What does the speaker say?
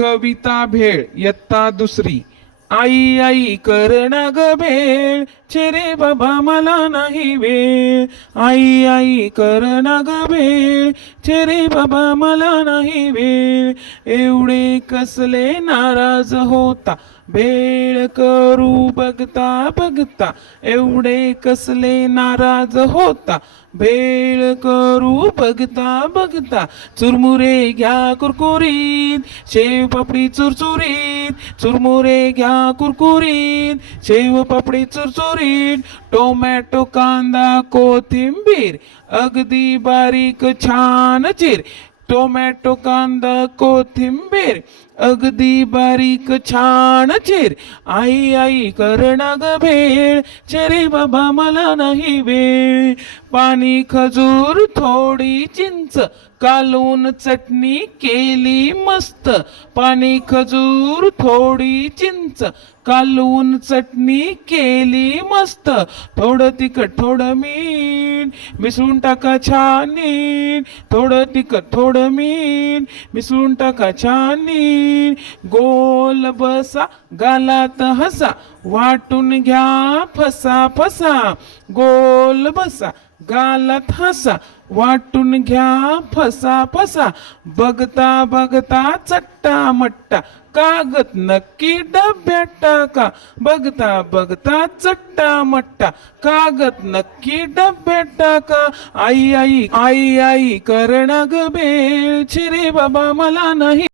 कविता भेळ यत्ता दुसरी. आई आई करणा ग भेळ चेरे बाबा मला नाही वेळ. आई आई करणा ग भेळ चेरे बाबा मला नाही वेळ. एवढे कसले नाराज होता. भेळ करू बघता बघता. एवढे कसले नाराज होता. भेळ करू बघता बघता. चुरमुरे घ्या कुरकुरीत शेव पापडी चुरचुरीत. चुरमुरे घ्या कुरकुरीत शेव पापडी चुरचुरीत. टोमॅटो कांदा कोथिंबीर. अगदी बारीक छान चिर टोमॅटो कांदा कोथिंबीर अगदी बारीक छान चेर. आई आई करणा ग भेळ. चेरे बाबा मला नाही वेळ. पाणी खजूर थोडी चिंच. कालून चटणी केली मस्त. पाणी खजूर थोडी चिंच. कालून चटणी केली मस्त. थोडं तिखट थोडं मीठ. मिसळून टाका छानीन थोडं तिखट थोडं मीन मिसळून टाका छानीन गोल बसा गालात हसा. वाटून घ्या फसा फसा गोल बसा गालत हसा. वाटून घ्या फसा फसा बघता बघता चट्टा मट्टा. कागद नक्की डब्यात टाका. बघता बघता चट्टा मट्टा. कागद नक्की डब्यात टाका. आई आई आई आई करणा ग बेळ छिरे बाबा मला नाही